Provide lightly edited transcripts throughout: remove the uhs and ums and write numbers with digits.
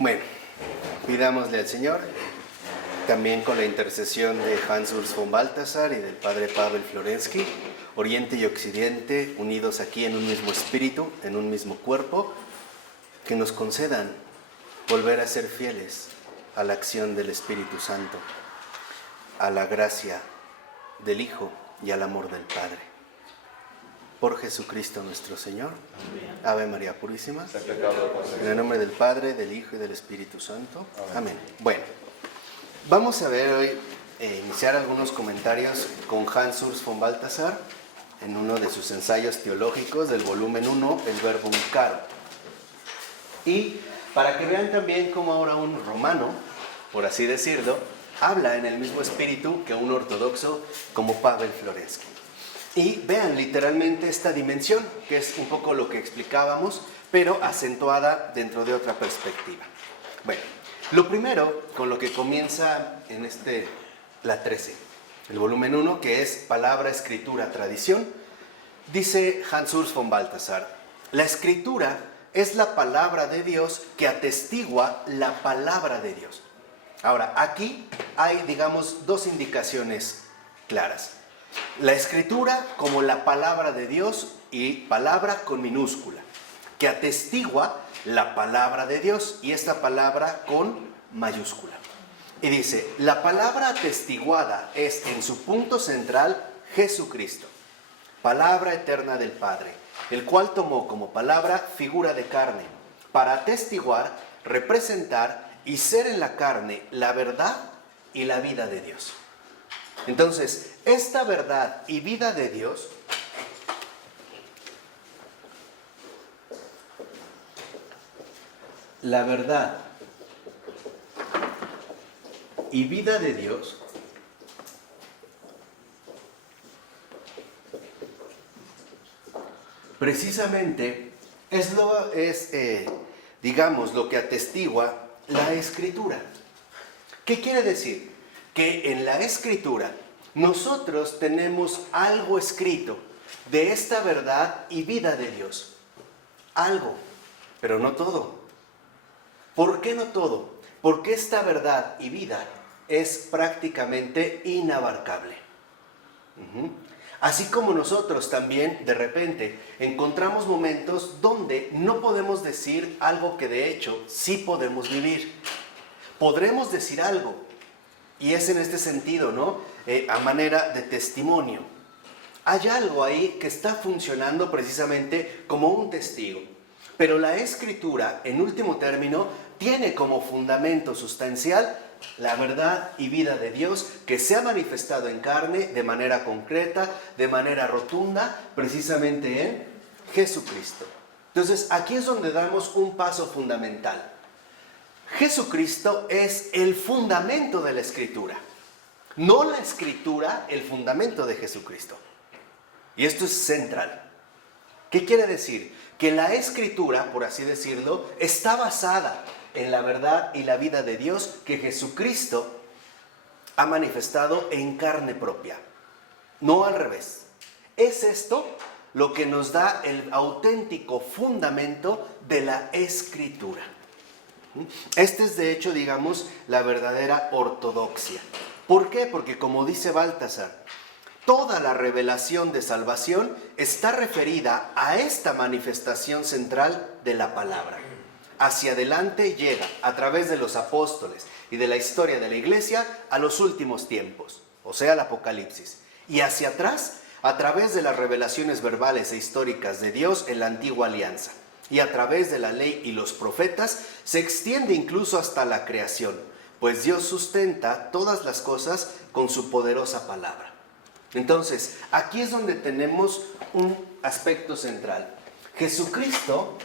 Bueno, pidámosle al Señor, también con la intercesión de Hans Urs von Balthasar y del Padre Pavel Florensky, Oriente y Occidente unidos aquí en un mismo espíritu, en un mismo cuerpo, que nos concedan volver a ser fieles a la acción del Espíritu Santo, a la gracia del Hijo y al amor del Padre. Por Jesucristo nuestro Señor. Ave María Purísima. En el nombre del Padre, del Hijo y del Espíritu Santo. Amén. Bueno, vamos a ver hoy, iniciar algunos comentarios con Hans Urs von Balthasar en uno de sus ensayos teológicos del volumen 1, el Verbum Caro. Y para que vean también cómo ahora un romano, por así decirlo, habla en el mismo espíritu que un ortodoxo como Pavel Florensky. Y vean literalmente esta dimensión, que es un poco lo que explicábamos, pero acentuada dentro de otra perspectiva. Bueno, lo primero con lo que comienza en la 13, el volumen 1, que es Palabra, Escritura, Tradición, dice Hans Urs von Balthasar: la Escritura es la palabra de Dios que atestigua la palabra de Dios. Ahora, aquí hay, digamos, dos indicaciones claras. La Escritura como la palabra de Dios, y palabra con minúscula, que atestigua la palabra de Dios, y esta palabra con mayúscula. Y dice, la palabra atestiguada es en su punto central Jesucristo, palabra eterna del Padre, el cual tomó como palabra figura de carne, para atestiguar, representar y ser en la carne la verdad y la vida de Dios. Entonces, esta verdad y vida de Dios la verdad y vida de Dios precisamente es digamos, lo que atestigua la Escritura. ¿Qué quiere decir? Que en la Escritura nosotros tenemos algo escrito de esta verdad y vida de Dios. Algo, pero no todo. ¿Por qué no todo? Porque esta verdad y vida es prácticamente inabarcable. Así como nosotros también de repente encontramos momentos donde no podemos decir algo que de hecho sí podemos vivir. Podremos decir algo, y es en este sentido, ¿no? A manera de testimonio. Hay algo ahí que está funcionando precisamente como un testigo. Pero la Escritura, en último término, tiene como fundamento sustancial la verdad y vida de Dios que se ha manifestado en carne de manera concreta, de manera rotunda, precisamente en Jesucristo. Entonces, aquí es donde damos un paso fundamental. Jesucristo es el fundamento de la Escritura, no la Escritura el fundamento de Jesucristo. Y esto es central. ¿Qué quiere decir? Que la Escritura, por así decirlo, está basada en la verdad y la vida de Dios que Jesucristo ha manifestado en carne propia, no al revés. Es esto lo que nos da el auténtico fundamento de la Escritura. Este es de hecho, digamos, la verdadera ortodoxia. ¿Por qué? Porque como dice Balthasar, toda la revelación de salvación está referida a esta manifestación central de la palabra. Hacia adelante llega, a través de los apóstoles y de la historia de la iglesia, a los últimos tiempos, o sea, el Apocalipsis. Y hacia atrás, a través de las revelaciones verbales e históricas de Dios en la antigua alianza. Y a través de la ley y los profetas se extiende incluso hasta la creación, pues Dios sustenta todas las cosas con su poderosa palabra. Entonces, aquí es donde tenemos un aspecto central. Jesucristo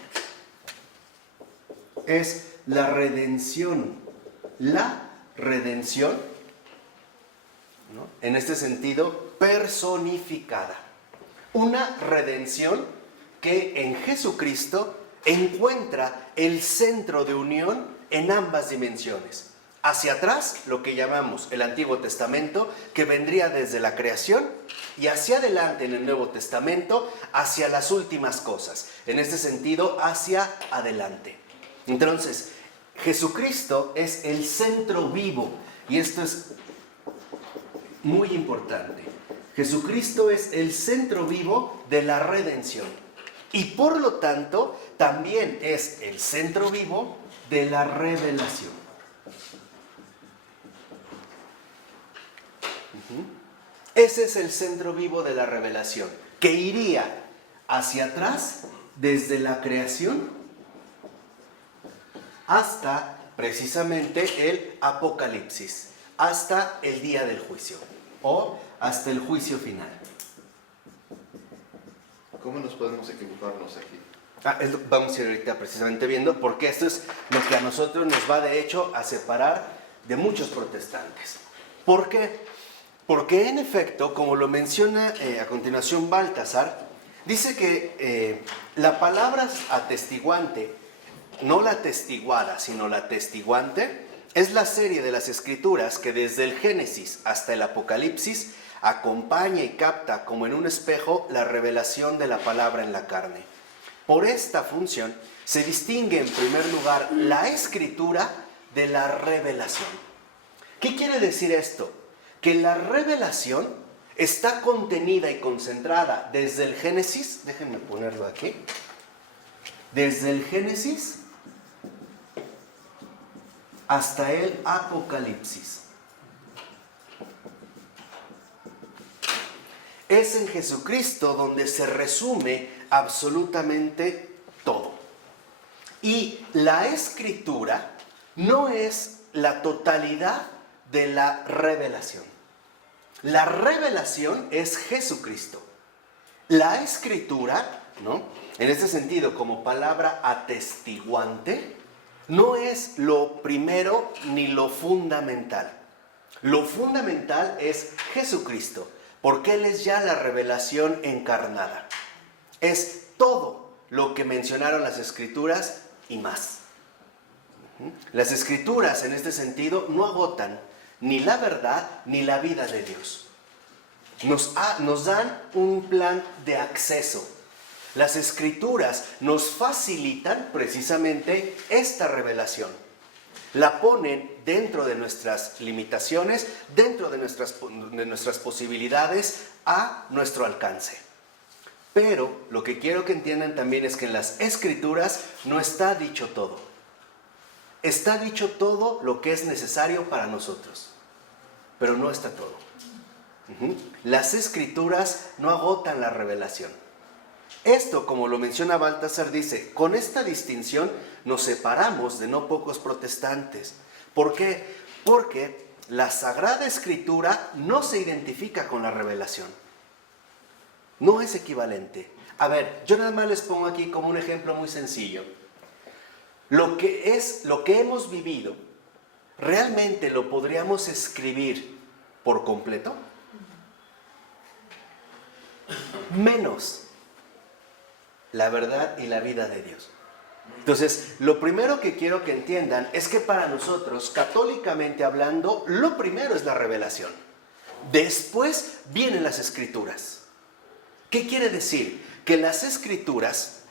es la redención, ¿no? En este sentido, personificada. Una redención que en Jesucristo encuentra el centro de unión en ambas dimensiones. Hacia atrás, lo que llamamos el Antiguo Testamento, que vendría desde la creación, y hacia adelante en el Nuevo Testamento, hacia las últimas cosas. En este sentido, hacia adelante. Entonces, Jesucristo es el centro vivo, y esto es muy importante. Jesucristo es el centro vivo de la redención, y por lo tanto también es el centro vivo de la revelación. Ese es el centro vivo de la revelación, que iría hacia atrás desde la creación hasta precisamente el Apocalipsis, hasta el día del juicio o hasta el juicio final. ¿Cómo nos podemos equivocarnos aquí? Vamos a ir ahorita precisamente viendo, porque esto es lo que a nosotros nos va de hecho a separar de muchos protestantes. ¿Por qué? Porque en efecto, como lo menciona a continuación Baltasar, dice que la palabra atestiguante, no la atestiguada, sino la atestiguante, es la serie de las escrituras que desde el Génesis hasta el Apocalipsis acompaña y capta como en un espejo la revelación de la palabra en la carne. Por esta función se distingue en primer lugar la escritura de la revelación. ¿Qué quiere decir esto? Que la revelación está contenida y concentrada desde el Génesis, déjenme ponerlo aquí, desde el Génesis hasta el Apocalipsis. Es en Jesucristo donde se resume absolutamente todo. Y la escritura no es la totalidad de la revelación. La revelación es Jesucristo. La escritura, ¿no?, en este sentido, como palabra atestiguante, no es lo primero ni lo fundamental. Lo fundamental es Jesucristo, porque Él es ya la revelación encarnada. Es todo lo que mencionaron las Escrituras y más. Las Escrituras, en este sentido, no agotan ni la verdad ni la vida de Dios. Nos dan un plan de acceso. Las Escrituras nos facilitan precisamente esta revelación. La ponen dentro de nuestras limitaciones, dentro de nuestras posibilidades, a nuestro alcance. Pero lo que quiero que entiendan también es que en las Escrituras no está dicho todo. Está dicho todo lo que es necesario para nosotros, pero no está todo. Las Escrituras no agotan la revelación. Esto, como lo menciona Baltasar, dice, con esta distinción nos separamos de no pocos protestantes. ¿Por qué? Porque la Sagrada Escritura no se identifica con la revelación. No es equivalente. A ver, yo nada más les pongo aquí como un ejemplo muy sencillo. Lo que hemos vivido, ¿realmente lo podríamos escribir por completo? Menos la verdad y la vida de Dios. Entonces, lo primero que quiero que entiendan es que para nosotros, católicamente hablando, lo primero es la revelación. Después vienen las Escrituras. ¿Qué quiere decir? Que las Escrituras,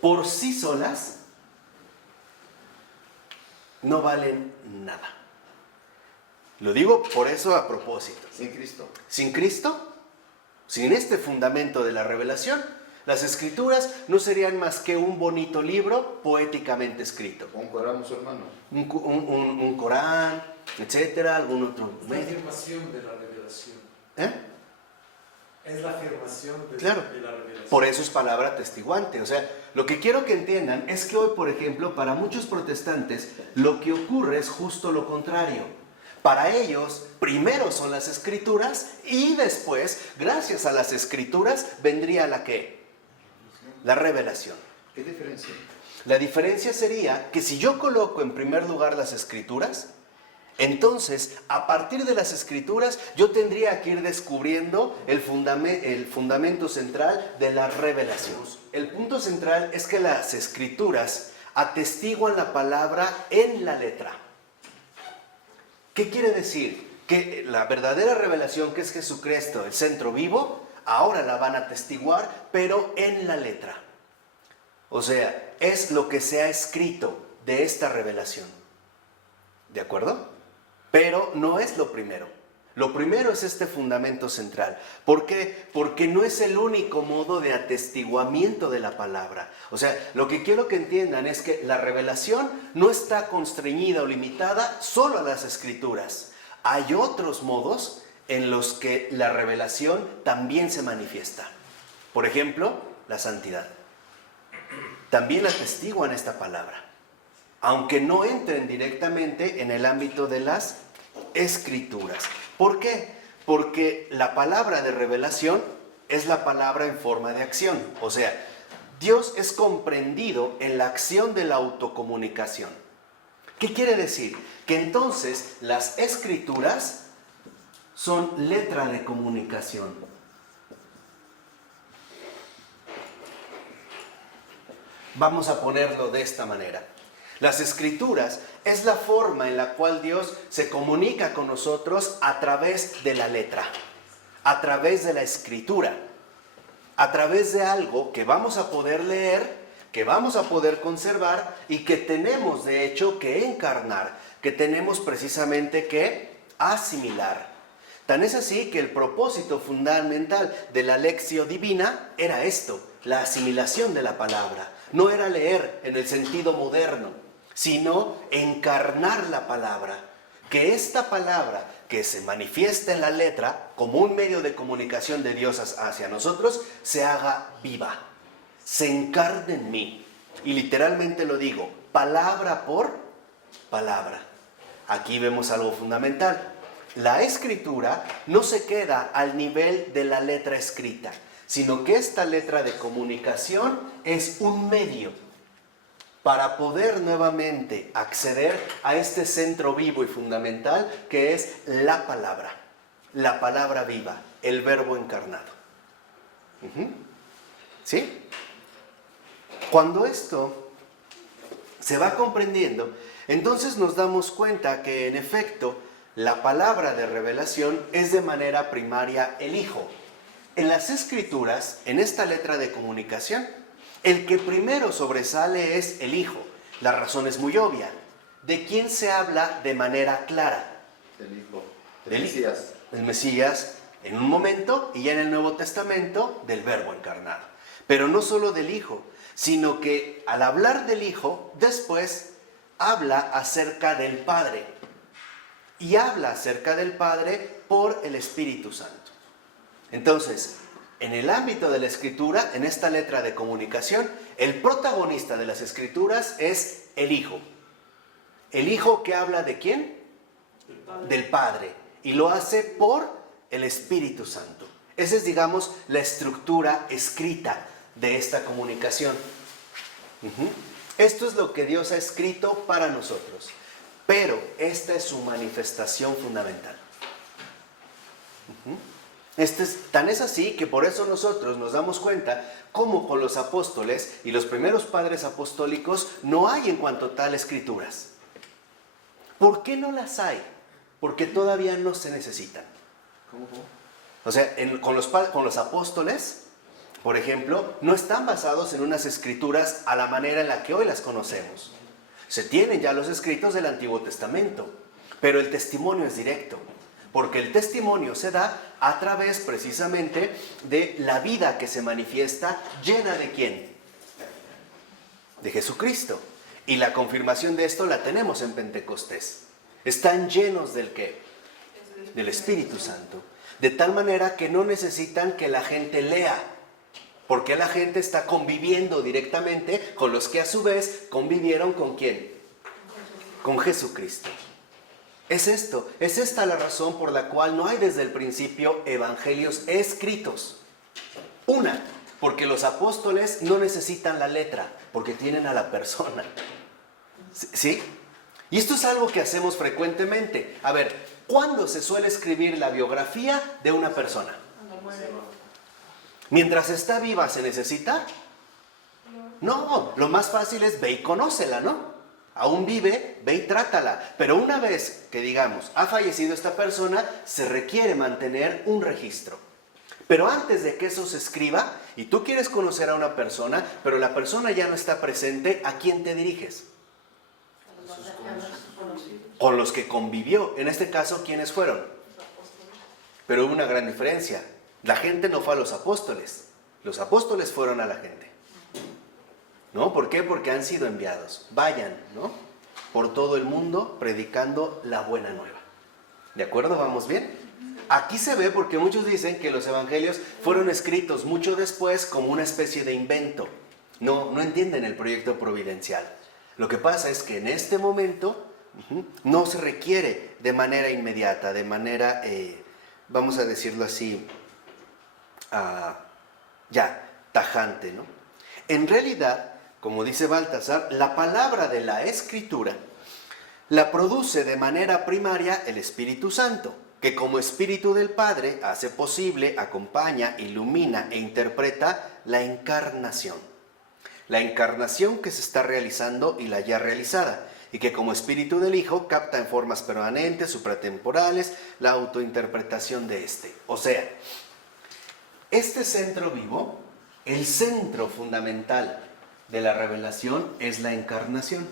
por sí solas, no valen nada. Lo digo por eso a propósito. Sin Cristo. Sin Cristo, sin este fundamento de la revelación, las Escrituras no serían más que un bonito libro poéticamente escrito. Un Corán musulmano. Un Corán, etcétera, algún otro medio. Es la afirmación de la revelación. Es la afirmación de la revelación. Por eso es palabra atestiguante. O sea, lo que quiero que entiendan es que hoy, por ejemplo, para muchos protestantes, lo que ocurre es justo lo contrario. Para ellos, primero son las Escrituras y después, gracias a las Escrituras, vendría la ¿qué? La revelación. ¿Qué diferencia? La diferencia sería que si yo coloco en primer lugar las Escrituras, entonces, a partir de las Escrituras, yo tendría que ir descubriendo el fundamento central de la revelación. El punto central es que las Escrituras atestiguan la palabra en la letra. ¿Qué quiere decir? Que la verdadera revelación, que es Jesucristo, el centro vivo, ahora la van a atestiguar, pero en la letra. O sea, es lo que se ha escrito de esta revelación. ¿De acuerdo? Pero no es lo primero. Lo primero es este fundamento central. ¿Por qué? Porque no es el único modo de atestiguamiento de la palabra. O sea, lo que quiero que entiendan es que la revelación no está constreñida o limitada solo a las Escrituras. Hay otros modos en los que la revelación también se manifiesta. Por ejemplo, la santidad. También atestiguan esta palabra, aunque no entren directamente en el ámbito de las Escrituras. ¿Por qué? Porque la palabra de revelación es la palabra en forma de acción. O sea, Dios es comprendido en la acción de la autocomunicación. ¿Qué quiere decir? Que entonces las Escrituras son letra de comunicación. Vamos a ponerlo de esta manera. Las Escrituras es la forma en la cual Dios se comunica con nosotros a través de la letra, a través de la escritura, a través de algo que vamos a poder leer, que vamos a poder conservar y que tenemos de hecho que encarnar, que tenemos precisamente que asimilar. Tan es así que el propósito fundamental de la Lectio Divina era esto, la asimilación de la palabra. No era leer en el sentido moderno, sino encarnar la palabra. Que esta palabra que se manifiesta en la letra como un medio de comunicación de Dios hacia nosotros, se haga viva, se encarne en mí. Y literalmente lo digo, palabra por palabra. Aquí vemos algo fundamental. La escritura no se queda al nivel de la letra escrita, sino que esta letra de comunicación es un medio para poder nuevamente acceder a este centro vivo y fundamental que es la palabra viva, el verbo encarnado. ¿Sí? Cuando esto se va comprendiendo, entonces nos damos cuenta que en efecto la palabra de revelación es de manera primaria el Hijo. En las Escrituras, en esta letra de comunicación, el que primero sobresale es el Hijo. La razón es muy obvia. ¿De quién se habla de manera clara? Del Hijo, del Mesías. El Mesías en un momento y ya en el Nuevo Testamento del Verbo encarnado. Pero no solo del Hijo, sino que al hablar del Hijo, después habla acerca del Padre. Y habla acerca del Padre por el Espíritu Santo. Entonces, en el ámbito de la Escritura, en esta letra de comunicación, el protagonista de las Escrituras es el Hijo. ¿El Hijo que habla de quién? Del Padre. Y lo hace por el Espíritu Santo. Esa es, digamos, la estructura escrita de esta comunicación. Esto es lo que Dios ha escrito para nosotros. Pero esta es su manifestación fundamental. Tan es así que por eso nosotros nos damos cuenta cómo con los apóstoles y los primeros padres apostólicos no hay en cuanto tal escrituras. ¿Por qué no las hay? Porque todavía no se necesitan. ¿Cómo? O sea, con los apóstoles, por ejemplo, no están basados en unas escrituras a la manera en la que hoy las conocemos. Se tienen ya los escritos del Antiguo Testamento, pero el testimonio es directo. Porque el testimonio se da a través precisamente de la vida que se manifiesta llena de ¿quién? De Jesucristo. Y la confirmación de esto la tenemos en Pentecostés. Están llenos ¿del qué? Del Espíritu Santo. De tal manera que no necesitan que la gente lea. Porque la gente está conviviendo directamente con los que a su vez convivieron ¿con quién? Con Jesucristo. Es esta la razón por la cual no hay desde el principio evangelios escritos. Una, porque los apóstoles no necesitan la letra, porque tienen a la persona. ¿Sí? Y esto es algo que hacemos frecuentemente. A ver, ¿cuándo se suele escribir la biografía de una persona? ¿Mientras está viva se necesita? No, lo más fácil es ve y conócela, ¿no? Aún vive, ve y trátala. Pero una vez que, digamos, ha fallecido esta persona, se requiere mantener un registro. Pero antes de que eso se escriba, y tú quieres conocer a una persona, pero la persona ya no está presente, ¿a quién te diriges? Con los que convivió. En este caso, ¿quiénes fueron? Pero hubo una gran diferencia. La gente no fue a los apóstoles. Los apóstoles fueron a la gente. ¿No? ¿Por qué? Porque han sido enviados. Vayan, ¿no? Por todo el mundo predicando la buena nueva. ¿De acuerdo? ¿Vamos bien? Aquí se ve porque muchos dicen que los evangelios fueron escritos mucho después como una especie de invento. No entienden el proyecto providencial. Lo que pasa es que en este momento no se requiere de manera inmediata, de manera, vamos a decirlo así, tajante, ¿no? En realidad, como dice Baltasar, la palabra de la Escritura la produce de manera primaria el Espíritu Santo, que como Espíritu del Padre hace posible, acompaña, ilumina e interpreta la encarnación. La encarnación que se está realizando y la ya realizada, y que como Espíritu del Hijo capta en formas permanentes, supratemporales, la autointerpretación de este. O sea, este centro vivo, el centro fundamental de la revelación es la encarnación.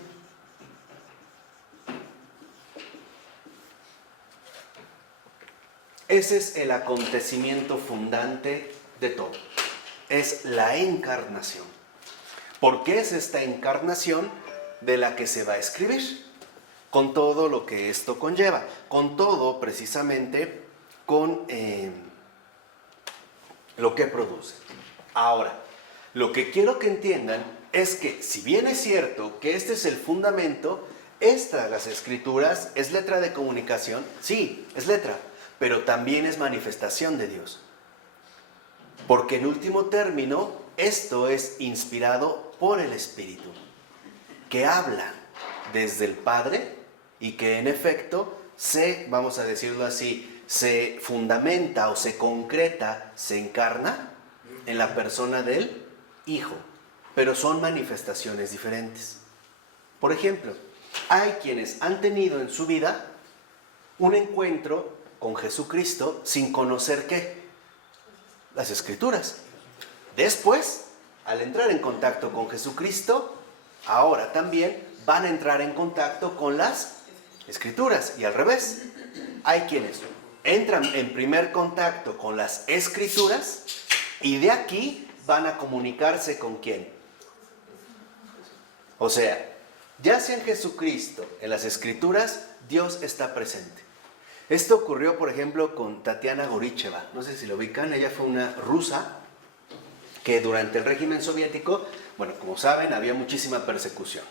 Ese es el acontecimiento fundante de todo. Es la encarnación. ¿Por qué es esta encarnación de la que se va a escribir? Con todo lo que esto conlleva. Con todo, precisamente, con lo que produce. Ahora, lo que quiero que entiendan es que, si bien es cierto que este es el fundamento, las Escrituras, ¿es letra de comunicación? Sí, es letra. Pero también es manifestación de Dios. Porque en último término, esto es inspirado por el Espíritu, que habla desde el Padre y que en efecto vamos a decirlo así, se fundamenta o se concreta, se encarna en la persona del Hijo. Pero son manifestaciones diferentes. Por ejemplo, hay quienes han tenido en su vida un encuentro con Jesucristo sin conocer ¿qué? Las Escrituras. Después, al entrar en contacto con Jesucristo, ahora también van a entrar en contacto con las Escrituras. Y al revés, hay quienes entran en primer contacto con las Escrituras y de aquí van a comunicarse con ¿quién? O sea, ya sea en Jesucristo, en las Escrituras, Dios está presente. Esto ocurrió, por ejemplo, con Tatiana Goricheva. No sé si lo ubican, ella fue una rusa que durante el régimen soviético, bueno, como saben, había muchísima persecución.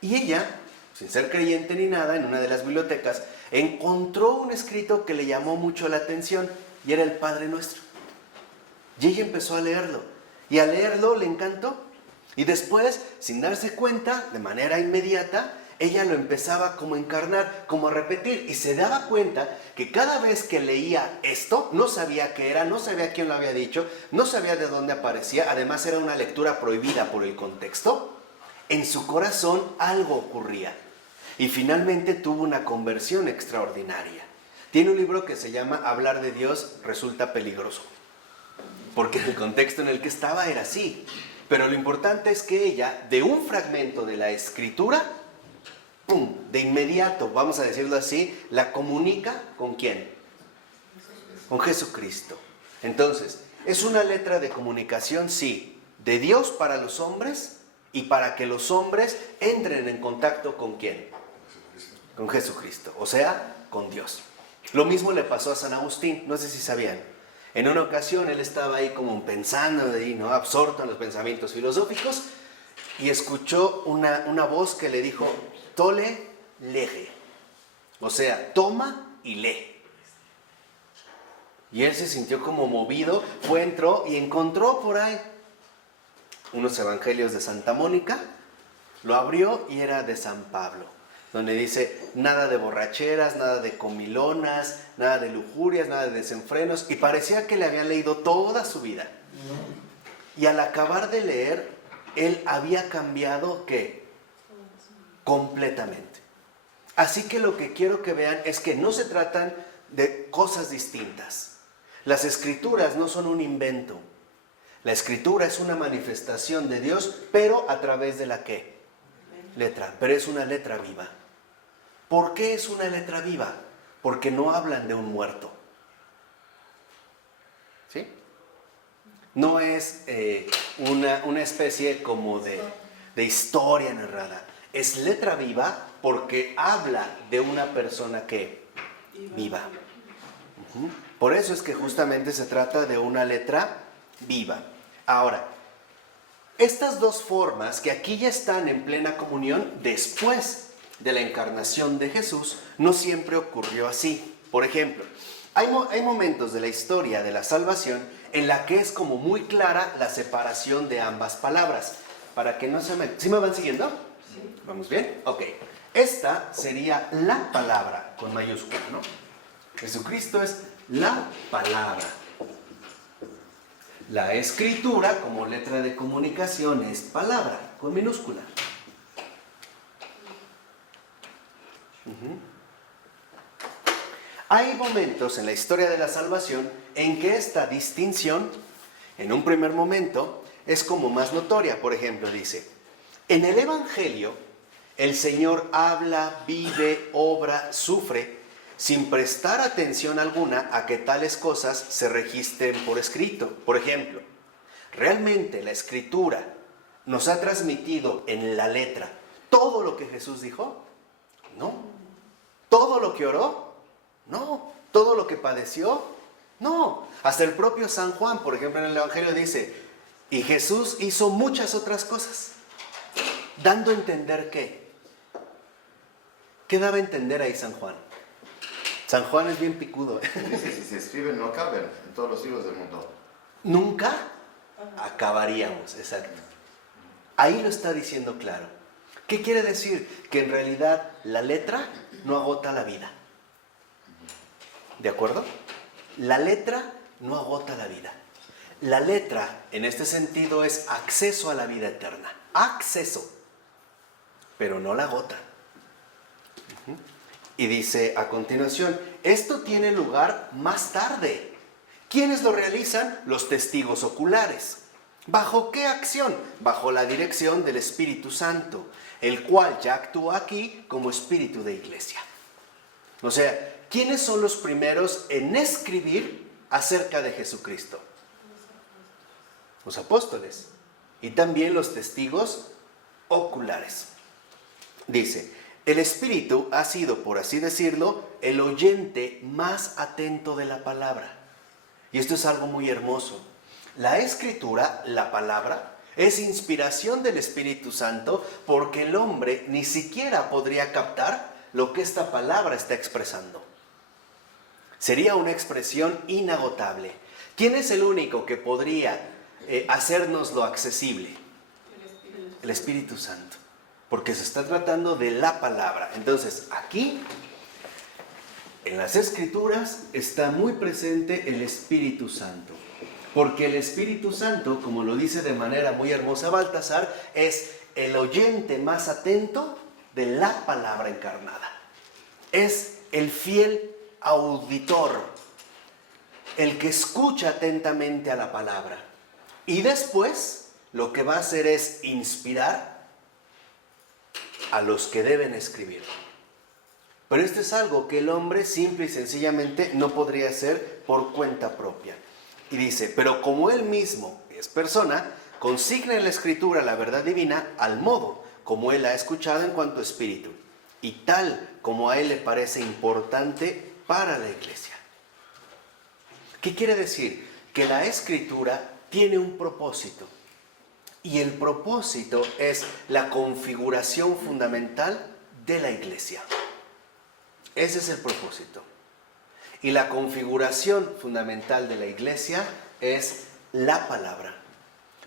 Y ella, sin ser creyente ni nada, en una de las bibliotecas, encontró un escrito que le llamó mucho la atención y era el Padre Nuestro. Y ella empezó a leerlo. Y al leerlo le encantó. Y después, sin darse cuenta, de manera inmediata, ella lo empezaba como a encarnar, como a repetir, y se daba cuenta que cada vez que leía esto, no sabía qué era, no sabía quién lo había dicho, no sabía de dónde aparecía, además era una lectura prohibida por el contexto, en su corazón algo ocurría. Y finalmente tuvo una conversión extraordinaria. Tiene un libro que se llama Hablar de Dios resulta peligroso, porque el contexto en el que estaba era así. Pero lo importante es que ella, de un fragmento de la Escritura, ¡pum!, de inmediato, vamos a decirlo así, la comunica ¿con quién? Con Jesucristo. Entonces, ¿es una letra de comunicación? Sí, de Dios para los hombres y para que los hombres entren en contacto ¿con quién? Con Jesucristo, o sea, con Dios. Lo mismo le pasó a San Agustín, no sé si sabían. En una ocasión él estaba ahí como pensando, ¿no?, absorto en los pensamientos filosóficos, y escuchó una voz que le dijo: tole, lege. O sea, toma y lee. Y él se sintió como movido, entró y encontró por ahí unos evangelios de Santa Mónica, lo abrió y era de San Pablo, donde dice: nada de borracheras, nada de comilonas, nada de lujurias, nada de desenfrenos, y parecía que le habían leído toda su vida. Y al acabar de leer, él había cambiado, ¿qué? Completamente. Así que lo que quiero que vean es que no se tratan de cosas distintas. Las Escrituras no son un invento. La Escritura es una manifestación de Dios, pero ¿a través de la qué? letra, pero es una letra viva. ¿Por qué es una letra viva? Porque no hablan de un muerto. ¿Sí? No es una especie como de historia narrada. Es letra viva porque habla de una persona que viva. Por eso es que justamente se trata de una letra viva. Ahora, estas dos formas que aquí ya están en plena comunión después de la encarnación de Jesús, no siempre ocurrió así. Por ejemplo, hay momentos de la historia de la salvación en la que es como muy clara la separación de ambas palabras. Para que no se me... ¿Sí me van siguiendo? Sí. ¿Vamos bien? Ok. Esta sería la palabra con mayúscula, ¿no? Jesucristo es la palabra. La escritura, como letra de comunicación, es palabra con minúscula. Hay momentos en la historia de la salvación en que esta distinción, en un primer momento, es como más notoria. Por ejemplo, dice, en el Evangelio, el Señor habla, vive, obra, sufre, sin prestar atención alguna a que tales cosas se registren por escrito. Por ejemplo, ¿realmente la Escritura nos ha transmitido en la letra todo lo que Jesús dijo? No. ¿Todo lo que oró? No. ¿Todo lo que padeció? No. Hasta el propio San Juan, por ejemplo, en el Evangelio dice, y Jesús hizo muchas otras cosas, dando a entender ¿qué? ¿Qué daba a entender ahí San Juan? San Juan es bien picudo. Dice, si se escriben no caben en todos los siglos del mundo. Nunca acabaríamos, exacto. Ahí lo está diciendo claro. ¿Qué quiere decir? Que en realidad la letra no agota la vida. ¿De acuerdo? La letra no agota la vida. La letra, en este sentido, es acceso a la vida eterna. Acceso. Pero no la agota. Y dice a continuación, esto tiene lugar más tarde. ¿Quiénes lo realizan? Los testigos oculares. ¿Bajo qué acción? Bajo la dirección del Espíritu Santo, el cual ya actúa aquí como espíritu de iglesia. O sea, ¿quiénes son los primeros en escribir acerca de Jesucristo? Los apóstoles. Y también los testigos oculares. Dice, el Espíritu ha sido, por así decirlo, el oyente más atento de la palabra. Y esto es algo muy hermoso. La Escritura, la palabra, es inspiración del Espíritu Santo porque el hombre ni siquiera podría captar lo que esta palabra está expresando. Sería una expresión inagotable. ¿Quién es el único que podría hacérnoslo accesible? El Espíritu Santo. Porque se está tratando de la palabra. Entonces, aquí, en las Escrituras, está muy presente el Espíritu Santo. Porque el Espíritu Santo, como lo dice de manera muy hermosa Baltasar, es el oyente más atento de la palabra encarnada. Es el fiel auditor, el que escucha atentamente a la palabra. Y después, lo que va a hacer es inspirar a los que deben escribir. Pero esto es algo que el hombre simple y sencillamente no podría hacer por cuenta propia. Y dice, pero como él mismo es persona, consigna en la Escritura la verdad divina al modo como él ha escuchado en cuanto a espíritu, y tal como a él le parece importante para la iglesia. ¿Qué quiere decir? Que la Escritura tiene un propósito. Y el propósito es la configuración fundamental de la iglesia. Ese es el propósito. Y la configuración fundamental de la iglesia es la palabra.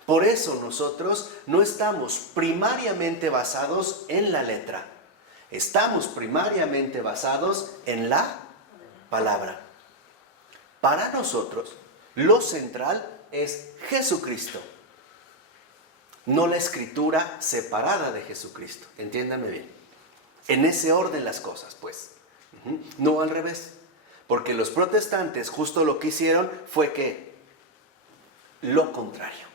Por eso nosotros no estamos primariamente basados en la letra. Estamos primariamente basados en la palabra. Para nosotros, lo central es Jesucristo. No la Escritura separada de Jesucristo. Entiéndame bien. En ese orden las cosas, pues. No al revés. Porque los protestantes justo lo que hicieron fue que lo contrario,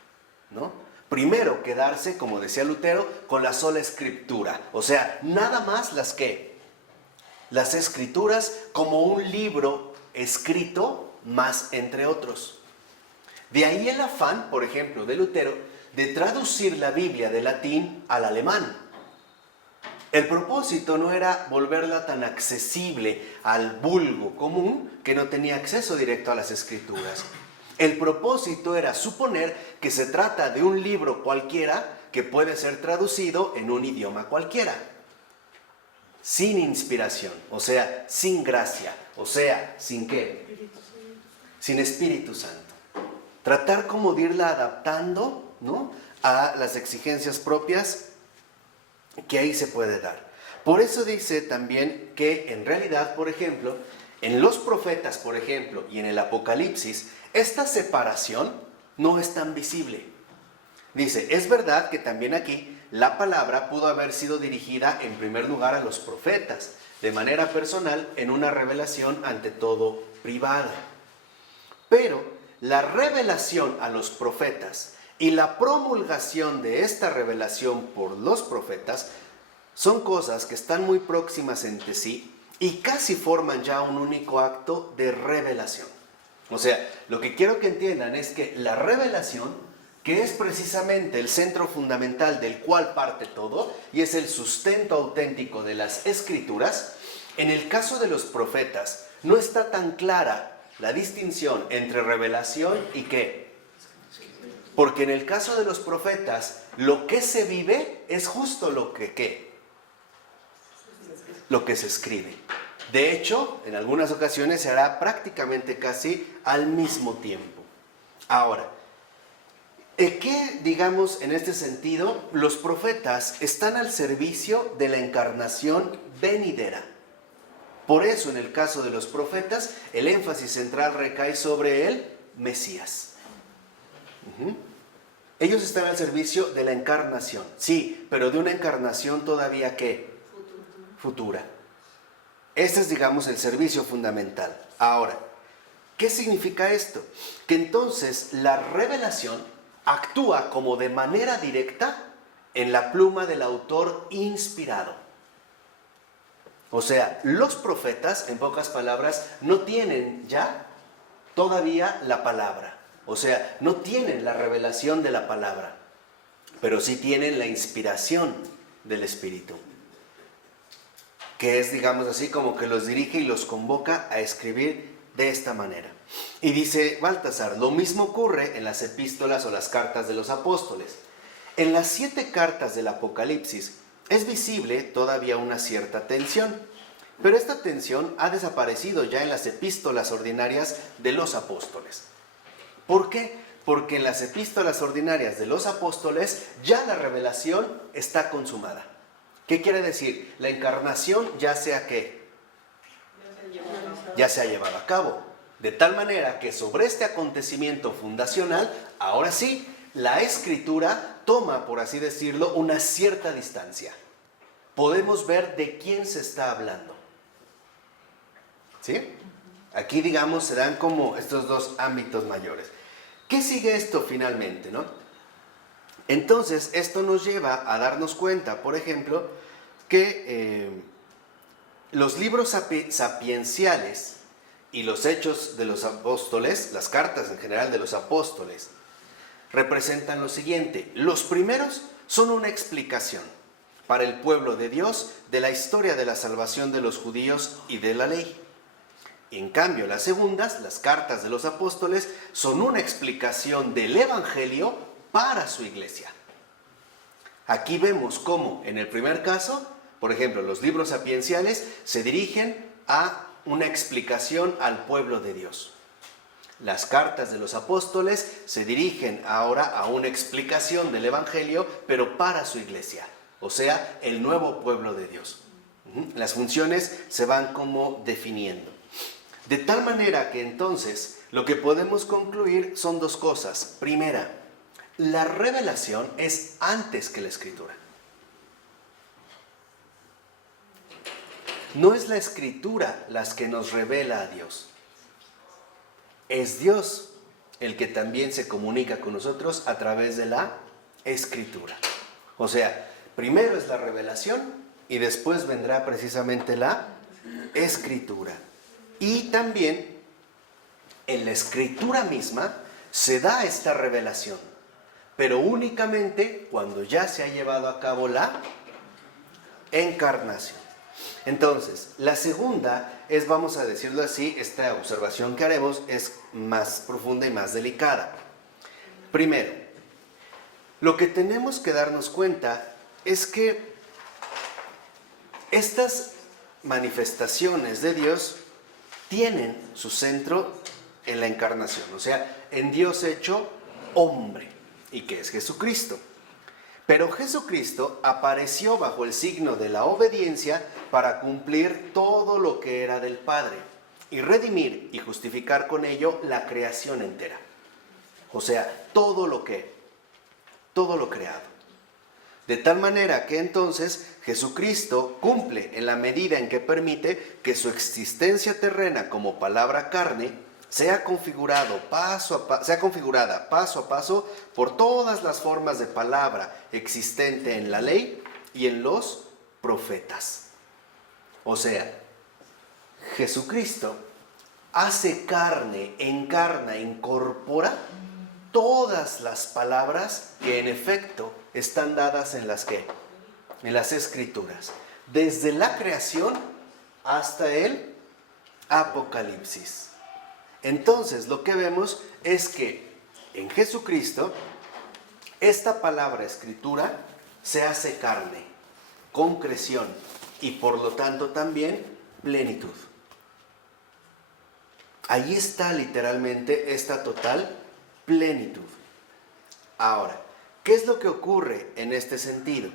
¿no? Primero quedarse, como decía Lutero, con la sola escritura. O sea, nada más las escrituras como un libro escrito más entre otros. De ahí el afán, por ejemplo, de Lutero, de traducir la Biblia del latín al alemán. El propósito no era volverla tan accesible al vulgo común que no tenía acceso directo a las escrituras. El propósito era suponer que se trata de un libro cualquiera que puede ser traducido en un idioma cualquiera. Sin inspiración, o sea, sin gracia, o sea, ¿sin qué? Sin Espíritu Santo. Tratar como de irla adaptando, ¿no?, a las exigencias propias que ahí se puede dar. Por eso dice también que en realidad, por ejemplo, en los profetas, por ejemplo, y en el Apocalipsis, esta separación no es tan visible. Dice, es verdad que también aquí la palabra pudo haber sido dirigida en primer lugar a los profetas, de manera personal, en una revelación ante todo privada. Pero la revelación a los profetas y la promulgación de esta revelación por los profetas son cosas que están muy próximas entre sí y casi forman ya un único acto de revelación. O sea, lo que quiero que entiendan es que la revelación, que es precisamente el centro fundamental del cual parte todo y es el sustento auténtico de las escrituras, en el caso de los profetas no está tan clara la distinción entre revelación y ¿qué? Porque en el caso de los profetas, lo que se vive es justo lo que ¿qué? Lo que se escribe. De hecho, en algunas ocasiones se hará prácticamente casi al mismo tiempo. Ahora, ¿qué, digamos, en este sentido? Los profetas están al servicio de la encarnación venidera. Por eso, en el caso de los profetas, el énfasis central recae sobre el Mesías. Ellos están al servicio de la encarnación, sí, pero de una encarnación todavía ¿qué? Futura. Este es, digamos, el servicio fundamental. Ahora, ¿qué significa esto? Que entonces la revelación actúa como de manera directa en la pluma del autor inspirado. O sea, los profetas, en pocas palabras, no tienen ya todavía la palabra. O sea, no tienen la revelación de la palabra, pero sí tienen la inspiración del Espíritu, que es, digamos así, como que los dirige y los convoca a escribir de esta manera. Y dice Baltasar, lo mismo ocurre en las epístolas o las cartas de los apóstoles. En las 7 cartas del Apocalipsis es visible todavía una cierta tensión, pero esta tensión ha desaparecido ya en las epístolas ordinarias de los apóstoles. ¿Por qué? Porque en las epístolas ordinarias de los apóstoles ya la revelación está consumada. ¿Qué quiere decir? La encarnación ya sea ¿qué? Ya se ha llevado a cabo. De tal manera que sobre este acontecimiento fundacional, ahora sí, la Escritura toma, por así decirlo, una cierta distancia. Podemos ver de quién se está hablando. ¿Sí? Aquí, digamos, se dan como estos dos ámbitos mayores. ¿Qué sigue esto finalmente, no? Entonces, esto nos lleva a darnos cuenta, por ejemplo, que los libros sapienciales y los hechos de los apóstoles, las cartas en general de los apóstoles, representan lo siguiente. Los primeros son una explicación para el pueblo de Dios de la historia de la salvación de los judíos y de la ley. En cambio, las segundas, las cartas de los apóstoles, son una explicación del Evangelio para su iglesia. Aquí vemos cómo, en el primer caso, por ejemplo, los libros sapienciales se dirigen a una explicación al pueblo de Dios. Las cartas de los apóstoles se dirigen ahora a una explicación del Evangelio, pero para su iglesia, o sea, el nuevo pueblo de Dios. Las funciones se van como definiendo. De tal manera que entonces lo que podemos concluir son dos cosas. Primera, la revelación es antes que la Escritura. No es la Escritura las que nos revela a Dios. Es Dios el que también se comunica con nosotros a través de la escritura. O sea, primero es la revelación y después vendrá precisamente la escritura. Y también en la escritura misma se da esta revelación, pero únicamente cuando ya se ha llevado a cabo la encarnación. Entonces, la segunda es, vamos a decirlo así, esta observación que haremos es más profunda y más delicada. Primero, lo que tenemos que darnos cuenta es que estas manifestaciones de Dios tienen su centro en la encarnación, o sea, en Dios hecho hombre, y que es Jesucristo. Pero Jesucristo apareció bajo el signo de la obediencia para cumplir todo lo que era del Padre y redimir y justificar con ello la creación entera. O sea, todo lo creado. De tal manera que entonces Jesucristo cumple en la medida en que permite que su existencia terrena como palabra carne sea configurada paso a paso por todas las formas de palabra existente en la ley y en los profetas. O sea, Jesucristo hace carne, encarna, incorpora todas las palabras que en efecto están dadas en las Escrituras, desde la creación hasta el Apocalipsis. Entonces, lo que vemos es que en Jesucristo esta palabra escritura se hace carne, concreción y por lo tanto también plenitud. Ahí está literalmente esta total plenitud. Ahora, ¿qué es lo que ocurre en este sentido?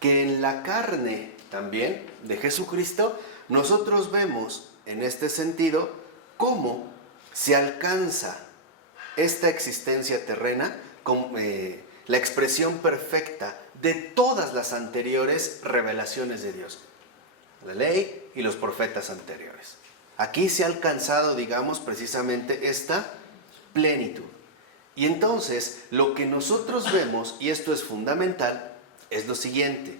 Que en la carne también de Jesucristo nosotros vemos en este sentido cómo se alcanza esta existencia terrena como la expresión perfecta de todas las anteriores revelaciones de Dios, la ley y los profetas anteriores. Aquí se ha alcanzado, digamos, precisamente esta plenitud. Y entonces, lo que nosotros vemos, y esto es fundamental, es lo siguiente.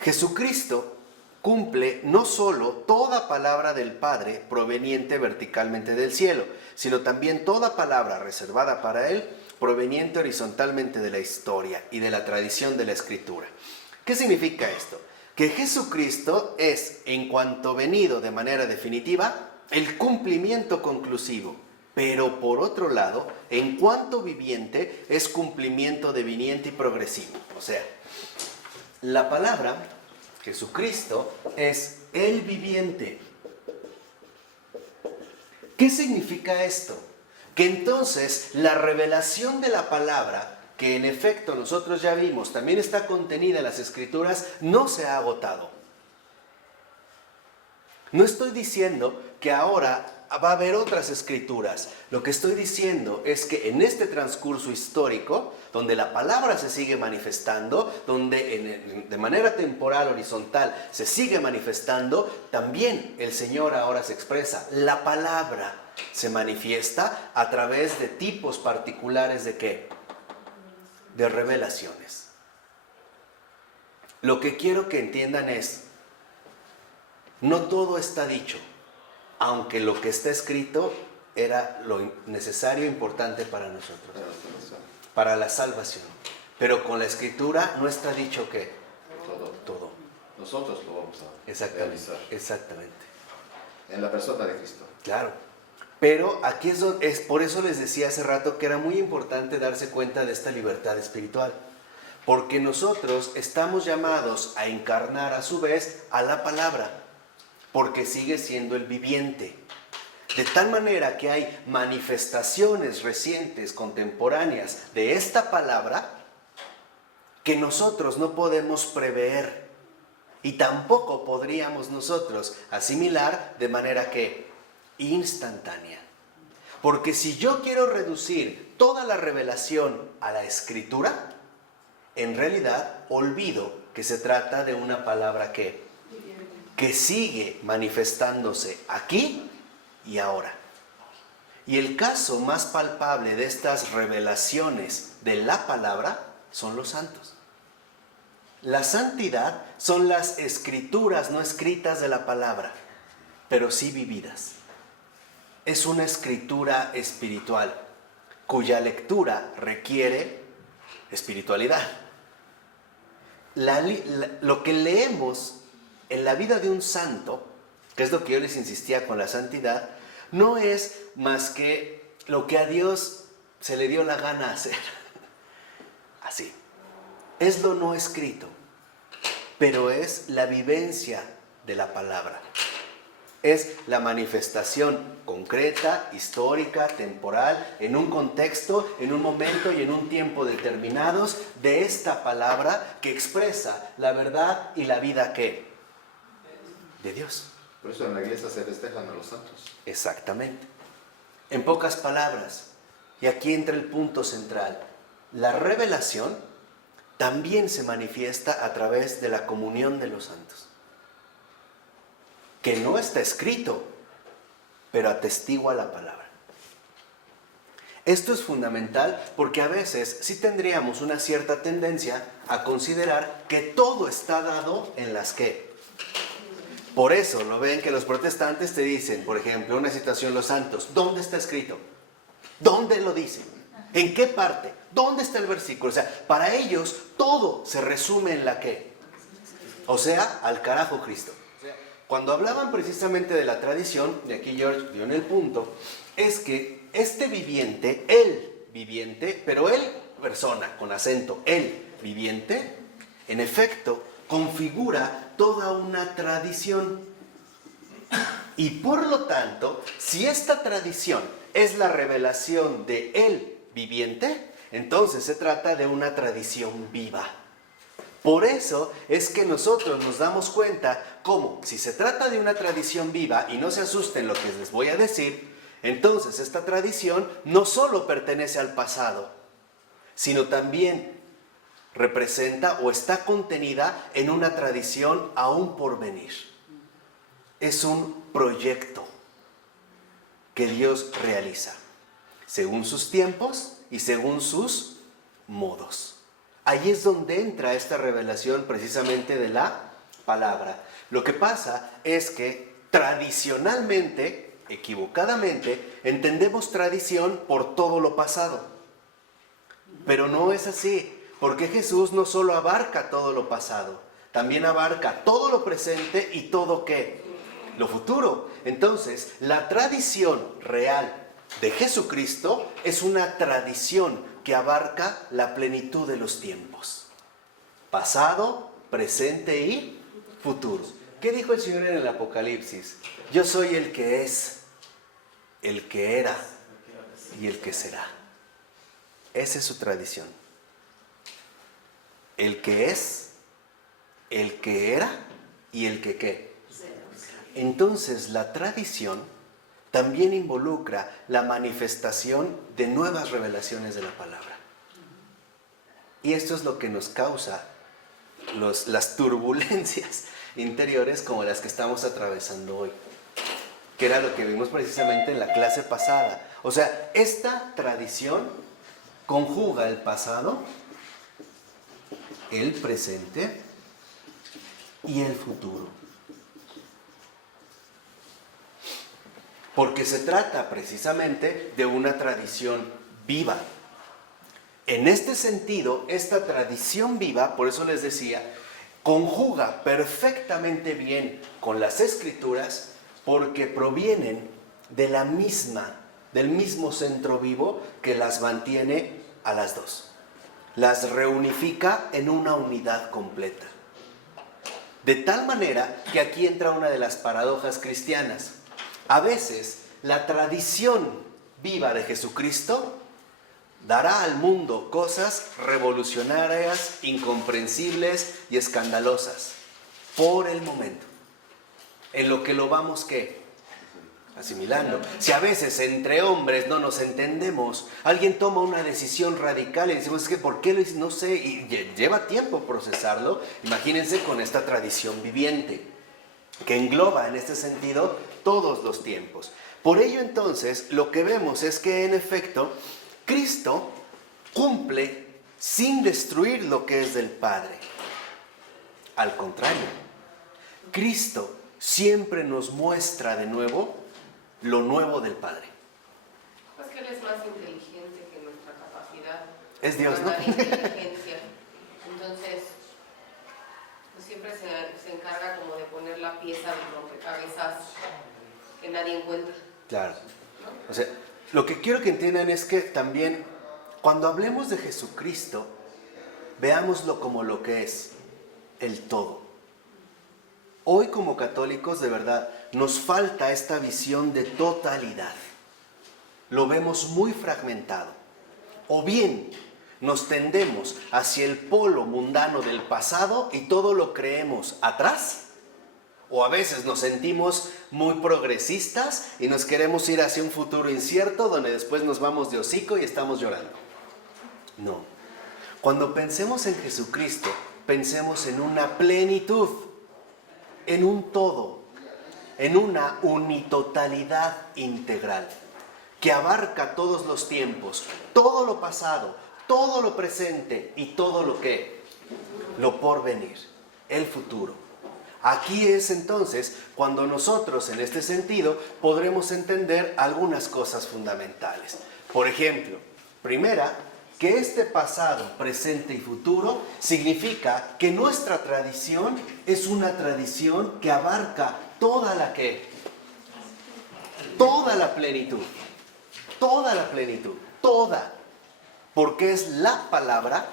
Jesucristo cumple no solo toda palabra del Padre proveniente verticalmente del cielo, sino también toda palabra reservada para Él proveniente horizontalmente de la historia y de la tradición de la Escritura. ¿Qué significa esto? Que Jesucristo es, en cuanto venido de manera definitiva, el cumplimiento conclusivo, pero por otro lado, en cuanto viviente, es cumplimiento deviniente y progresivo. O sea, la palabra Jesucristo es el viviente. ¿Qué significa esto? Que entonces la revelación de la palabra, que en efecto nosotros ya vimos, también está contenida en las Escrituras, no se ha agotado. No estoy diciendo que ahora va a haber otras escrituras. Lo que estoy diciendo es que en este transcurso histórico, donde la palabra se sigue manifestando, donde de manera temporal, horizontal, se sigue manifestando, también el Señor ahora se expresa. La palabra se manifiesta a través de tipos particulares de ¿qué? De revelaciones. Lo que quiero que entiendan es, no todo está dicho, aunque lo que está escrito era lo necesario e importante para nosotros, para la salvación. Pero con la Escritura no está dicho que todo. Nosotros lo vamos a Exactamente, exactamente. en la persona de Cristo. Claro. Pero aquí es por eso les decía hace rato que era muy importante darse cuenta de esta libertad espiritual. Porque nosotros estamos llamados a encarnar a su vez a la palabra, porque sigue siendo el viviente. De tal manera que hay manifestaciones recientes, contemporáneas de esta palabra que nosotros no podemos prever y tampoco podríamos nosotros asimilar de manera que instantánea. Porque si yo quiero reducir toda la revelación a la Escritura, en realidad olvido que se trata de una palabra que sigue manifestándose aquí y ahora. Y el caso más palpable de estas revelaciones de la palabra son los santos. La santidad son las escrituras no escritas de la palabra, pero sí vividas. Es una escritura espiritual, cuya lectura requiere espiritualidad. Lo que leemos en la vida de un santo, que es lo que yo les insistía con la santidad, no es más que lo que a Dios se le dio la gana hacer. Así. Es lo no escrito, pero es la vivencia de la palabra. Es la manifestación concreta, histórica, temporal, en un contexto, en un momento y en un tiempo determinados de esta palabra que expresa la verdad y la vida ¿qué? De Dios. Por eso en la iglesia se festejan a los santos. Exactamente. En pocas palabras, y aquí entra el punto central, la revelación también se manifiesta a través de la comunión de los santos, que no está escrito, pero atestigua la palabra. Esto es fundamental porque a veces sí tendríamos una cierta tendencia a considerar que todo está dado en las que. Por eso lo ven que los protestantes te dicen, por ejemplo, una citación, los santos, ¿dónde está escrito? ¿Dónde lo dicen? ¿En qué parte? ¿Dónde está el versículo? O sea, para ellos todo se resume en la que. O sea, al carajo Cristo. Cuando hablaban precisamente de la tradición, y aquí George dio en el punto, es que este viviente, el viviente, pero él, persona, con acento, el viviente, en efecto, configura toda una tradición. Y por lo tanto, si esta tradición es la revelación de el viviente, entonces se trata de una tradición viva. Por eso es que nosotros nos damos cuenta cómo, si se trata de una tradición viva, y no se asusten lo que les voy a decir, entonces esta tradición no solo pertenece al pasado, sino también representa o está contenida en una tradición aún por venir. Es un proyecto que Dios realiza, según sus tiempos y según sus modos. Ahí es donde entra esta revelación precisamente de la palabra. Lo que pasa es que tradicionalmente, equivocadamente, entendemos tradición por todo lo pasado. Pero no es así, porque Jesús no solo abarca todo lo pasado, también abarca todo lo presente y todo ¿qué? Lo futuro. Entonces, la tradición real de Jesucristo es una tradición que abarca la plenitud de los tiempos. Pasado, presente y futuro. ¿Qué dijo el Señor en el Apocalipsis? Yo soy el que es, el que era y el que será. Esa es su tradición. El que es, el que era y el que qué. Entonces la tradición también involucra la manifestación de nuevas revelaciones de la palabra. Y esto es lo que nos causa las turbulencias interiores como las que estamos atravesando hoy, que era lo que vimos precisamente en la clase pasada. O sea, esta tradición conjuga el pasado, el presente y el futuro. Porque se trata precisamente de una tradición viva. En este sentido, esta tradición viva, por eso les decía, conjuga perfectamente bien con las Escrituras porque provienen de del mismo centro vivo que las mantiene a las dos. Las reunifica en una unidad completa. De tal manera que aquí entra una de las paradojas cristianas. A veces, la tradición viva de Jesucristo dará al mundo cosas revolucionarias, incomprensibles y escandalosas por el momento, en lo que lo vamos ¿qué? Asimilando. Si a veces entre hombres no nos entendemos, alguien toma una decisión radical y decimos, es que ¿por qué lo hice? No sé, y lleva tiempo procesarlo. Imagínense con esta tradición viviente, que engloba en este sentido todos los tiempos. Por ello entonces lo que vemos es que en efecto Cristo cumple sin destruir lo que es del Padre. Al contrario, Cristo siempre nos muestra de nuevo lo nuevo del Padre. Pues que Él es más inteligente que nuestra capacidad. Es Dios, ¿no? De inteligencia. Entonces, pues siempre se encarga como de poner la pieza de rompecabezas que nadie encuentra. Claro. O sea, lo que quiero que entiendan es que también cuando hablemos de Jesucristo, veámoslo como lo que es, el todo. Hoy como católicos, de verdad, nos falta esta visión de totalidad. Lo vemos muy fragmentado. O bien nos tendemos hacia el polo mundano del pasado y todo lo creemos atrás. O a veces nos sentimos muy progresistas y nos queremos ir hacia un futuro incierto donde después nos vamos de hocico y estamos llorando. No. Cuando pensemos en Jesucristo, pensemos en una plenitud, en un todo, en una unitotalidad integral que abarca todos los tiempos, todo lo pasado, todo lo presente y todo lo por venir, el futuro. Aquí es entonces cuando nosotros en este sentido podremos entender algunas cosas fundamentales. Por ejemplo, primera, que este pasado, presente y futuro significa que nuestra tradición es una tradición que abarca toda la plenitud, toda, porque es la palabra.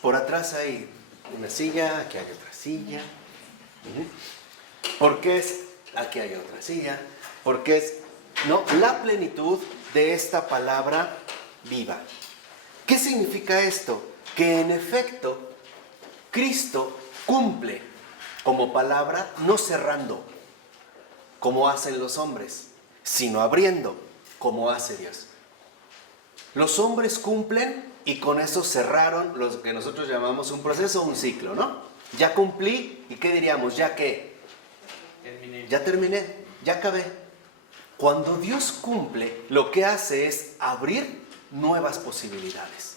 Por atrás hay una silla, aquí hay otra silla. Porque es, aquí hay otra silla, porque es, no, la plenitud de esta palabra viva. ¿Qué significa esto? Que en efecto, Cristo cumple como palabra, no cerrando, como hacen los hombres, sino abriendo, como hace Dios. Los hombres cumplen y con eso cerraron lo que nosotros llamamos un proceso, un ciclo, ¿no? Ya cumplí, ¿y qué diríamos? ¿Ya qué? Ya terminé, ya acabé. Cuando Dios cumple, lo que hace es abrir nuevas posibilidades.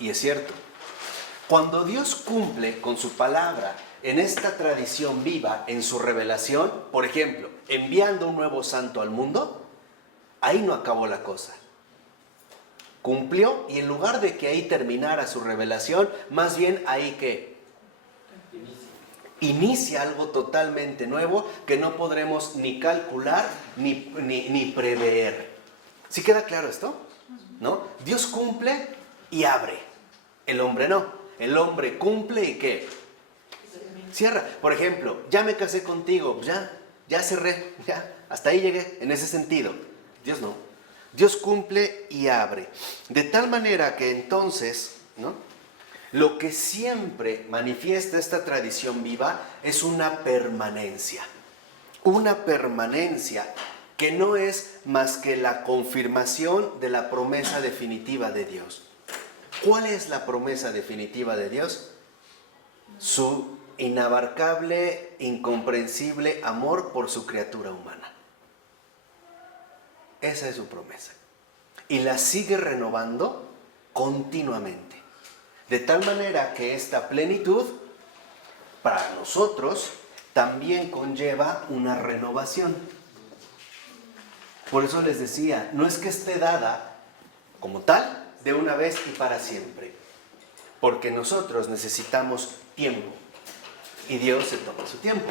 Y es cierto, cuando Dios cumple con su palabra en esta tradición viva, en su revelación, por ejemplo, enviando un nuevo santo al mundo, ahí no acabó la cosa. Cumplió y en lugar de que ahí terminara su revelación, más bien ahí que inicia algo totalmente nuevo que no podremos ni calcular ni prever. ¿Sí queda claro esto? ¿No? Dios cumple y abre. El hombre no. El hombre cumple y ¿qué? Cierra. Por ejemplo, ya me casé contigo, ya cerré, ya, hasta ahí llegué, en ese sentido. Dios no. Dios cumple y abre. De tal manera que entonces, ¿no?, lo que siempre manifiesta esta tradición viva es una permanencia. Una permanencia que no es más que la confirmación de la promesa definitiva de Dios. ¿Cuál es la promesa definitiva de Dios? Su inabarcable, incomprensible amor por su criatura humana. Esa es su promesa. Y la sigue renovando continuamente. De tal manera que esta plenitud, para nosotros, también conlleva una renovación. Por eso les decía, no es que esté dada como tal, de una vez y para siempre. Porque nosotros necesitamos tiempo. Y Dios se toma su tiempo.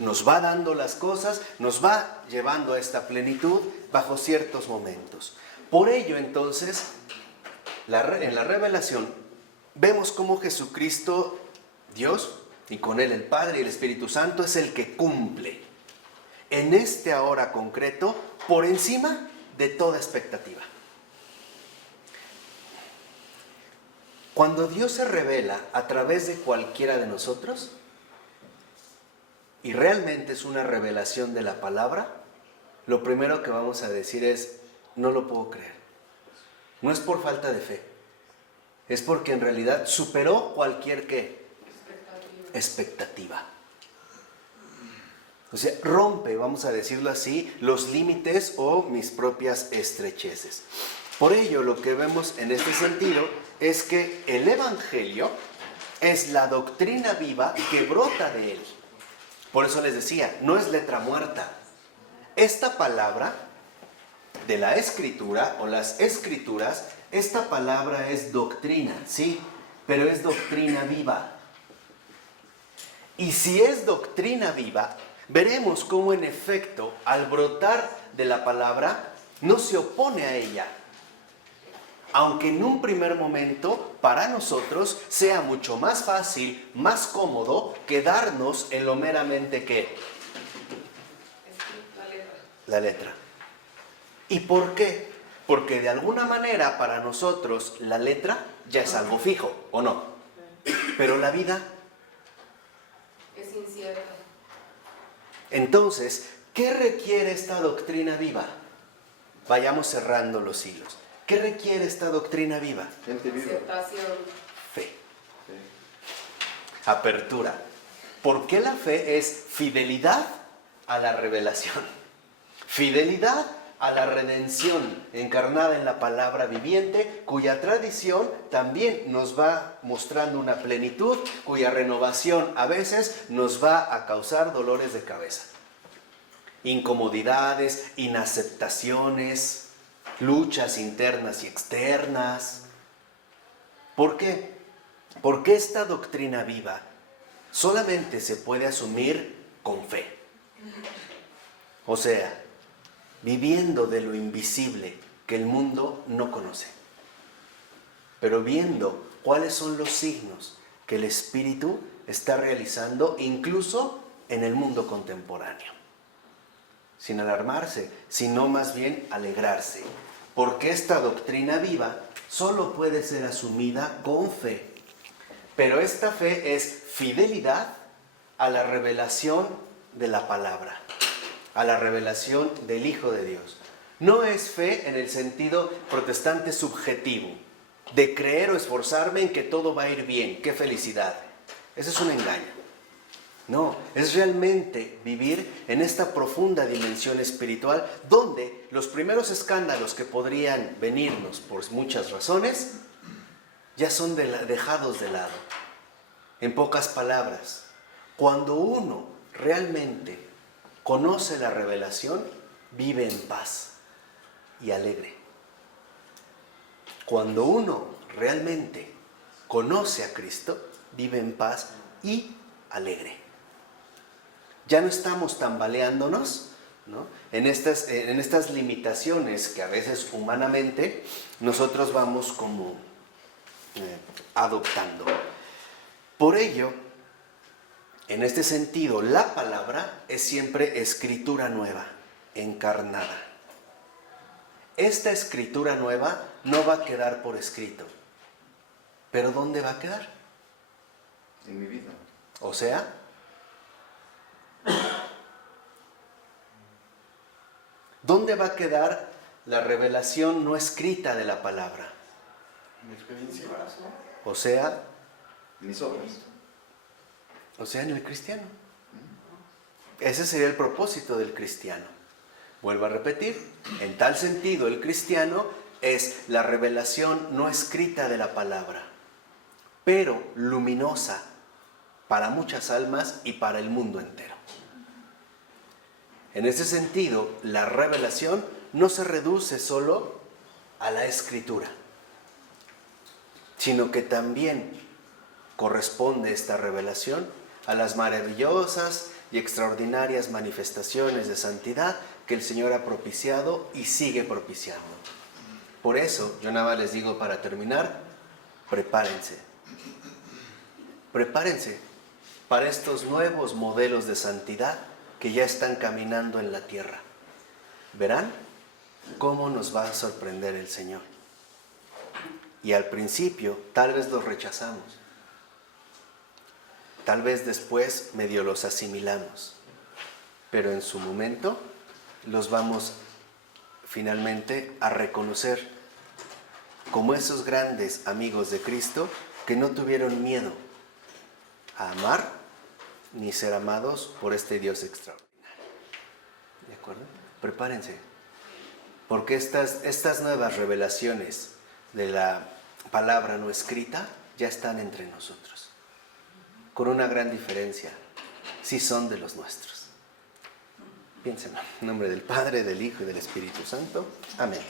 Nos va dando las cosas, nos va llevando a esta plenitud bajo ciertos momentos. Por ello, entonces, en la revelación, vemos cómo Jesucristo, Dios, y con Él el Padre y el Espíritu Santo, es el que cumple en este ahora concreto por encima de toda expectativa. Cuando Dios se revela a través de cualquiera de nosotros, y realmente es una revelación de la palabra, lo primero que vamos a decir es, no lo puedo creer. No es por falta de fe. Es porque en realidad superó cualquier ¿qué? Expectativa. O sea, rompe, vamos a decirlo así, los límites o mis propias estrecheces. Por ello, lo que vemos en este sentido es que el Evangelio es la doctrina viva que brota de él. Por eso les decía, no es letra muerta. Esta palabra de la Escritura o las Escrituras, esta palabra es doctrina, sí, pero es doctrina viva. Y si es doctrina viva, veremos cómo en efecto, al brotar de la palabra, no se opone a ella. Aunque en un primer momento, para nosotros, sea mucho más fácil, más cómodo, quedarnos en lo meramente que la letra. ¿Y por qué? Porque de alguna manera para nosotros la letra ya es algo fijo, ¿o no? Pero la vida es incierta. Entonces, ¿qué requiere esta doctrina viva? Vayamos cerrando los hilos. ¿Qué requiere esta doctrina viva? Gente viva. Aceptación. Fe. Sí. Apertura. ¿Por qué la fe es fidelidad a la revelación? Fidelidad a la redención encarnada en la palabra viviente, cuya tradición también nos va mostrando una plenitud, cuya renovación a veces nos va a causar dolores de cabeza. Incomodidades, inaceptaciones, luchas internas y externas. ¿Por qué? Porque esta doctrina viva solamente se puede asumir con fe. O sea, viviendo de lo invisible que el mundo no conoce, pero viendo cuáles son los signos que el Espíritu está realizando incluso en el mundo contemporáneo. Sin alarmarse, sino más bien alegrarse, porque esta doctrina viva solo puede ser asumida con fe, pero esta fe es fidelidad a la revelación de la palabra, a la revelación del Hijo de Dios. No es fe en el sentido protestante subjetivo, de creer o esforzarme en que todo va a ir bien, qué felicidad. Ese es un engaño. No, es realmente vivir en esta profunda dimensión espiritual donde los primeros escándalos que podrían venirnos por muchas razones ya son dejados de lado. En pocas palabras, cuando uno realmente conoce la revelación, vive en paz y alegre. Cuando uno realmente conoce a Cristo, vive en paz y alegre. Ya no estamos tambaleándonos, ¿no? en estas limitaciones que a veces humanamente nosotros vamos como adoptando. Por ello, en este sentido, la palabra es siempre escritura nueva, encarnada. Esta escritura nueva no va a quedar por escrito. ¿Pero dónde va a quedar? En mi vida. O sea, ¿dónde va a quedar la revelación no escrita de la palabra? Mi experiencia. O sea, Mis obras. o sea, en el cristiano. Ese sería el propósito del cristiano. Vuelvo a repetir, en tal sentido el cristiano es la revelación no escrita de la palabra, pero luminosa para muchas almas y para el mundo entero. En ese sentido, la revelación no se reduce solo a la escritura, sino que también corresponde esta revelación a las maravillosas y extraordinarias manifestaciones de santidad que el Señor ha propiciado y sigue propiciando. Por eso, yo nada más les digo para terminar, prepárense. Prepárense para estos nuevos modelos de santidad que ya están caminando en la tierra. Verán cómo nos va a sorprender el Señor. Y al principio tal vez los rechazamos. Tal vez después medio los asimilamos. Pero en su momento los vamos finalmente a reconocer como esos grandes amigos de Cristo que no tuvieron miedo a amar ni ser amados por este Dios extraordinario. acuerdo? Prepárense, porque estas nuevas revelaciones de la palabra no escrita ya están entre nosotros, con una gran diferencia, si son de los nuestros. Piénsenlo, en nombre del Padre, del Hijo y del Espíritu Santo. Amén.